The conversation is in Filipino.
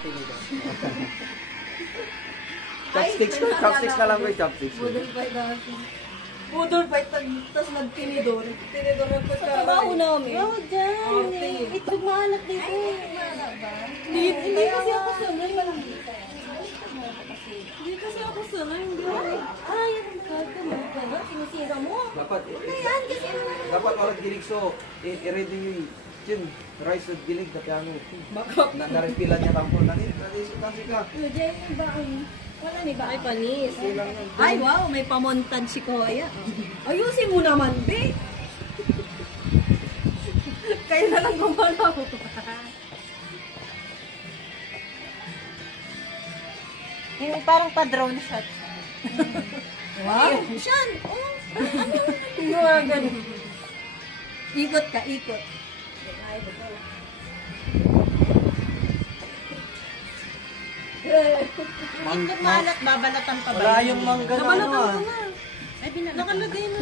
tinidor. Chopsticks ka lang ko, chopsticks. Budol bite dati. Budol bite, tapos nagtinidor. Tinidor na po siya. Sa trabaho namin. Oo, dyan. Itlog maalat dito. Maalat ba? Hindi kasi ako sanay. Hindi kasi ako sanay. Ay, sinisira mo. Dapat, Ayan, kasi dapat walang gilig so, i-ready yung yun, rice at gilig, tapi ano, na-refilan niya tampon. Nasi ka. Diyan yung baon. Wala ni ba? Ay, panis. Ay, wow, may pamontan si Kuya. Ayusin mo naman, be. Kayo na lang gumalaw. Yung parang pa-drone shot. Wow. Siyan. Oh. Ano? Ganun. Ikot ka, ikot. Itlog maalat, babalatan pa ba? Wala yung mangga na ano ah. Nakalagay na.